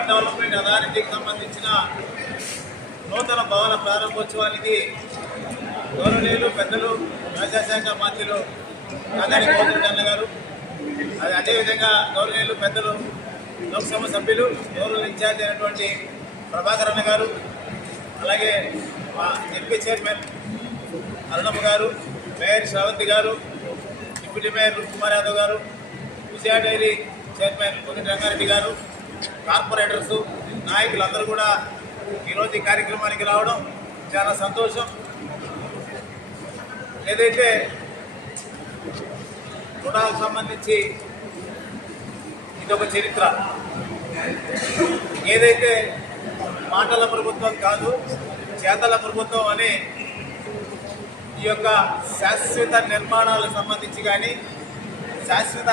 Urban development అథారిటీకి సంబంధించిన నూతన భవన ప్రారంభోత్సవానికి గౌరవనీయులు పెద్దలు వ్యవసాయ శాఖ మంత్రులు కాకాని గోవర్ధన్ గారు, అదేవిధంగా గౌరవనీయులు పెద్దలు లోక్సభ సభ్యులు గౌరవ ఇన్ఛార్జ్ అయినటువంటి ప్రభాకర్ అన్న గారు, అలాగే మా ఎంపీ చైర్మన్ అరుణమ్మ గారు, మేయర్ శ్రావంతి గారు, డిప్యూటీ మేయర్ కుమార్ యాదవ్ గారు, విజయ డైరీ చైర్మన్ కొన్నిటి రంగారెడ్డి గారు, కార్పొరేటర్సు నాయకులందరూ కూడా ఈరోజు ఈ కార్యక్రమానికి రావడం చాలా సంతోషం. ఏదైతే రుణాలకు సంబంధించి ఇదొక చరిత్ర, ఏదైతే మాటల ప్రభుత్వం కాదు చేతల ప్రభుత్వం అని ఈ యొక్క శాశ్వత నిర్మాణాలకు సంబంధించి కానీ శాశ్వత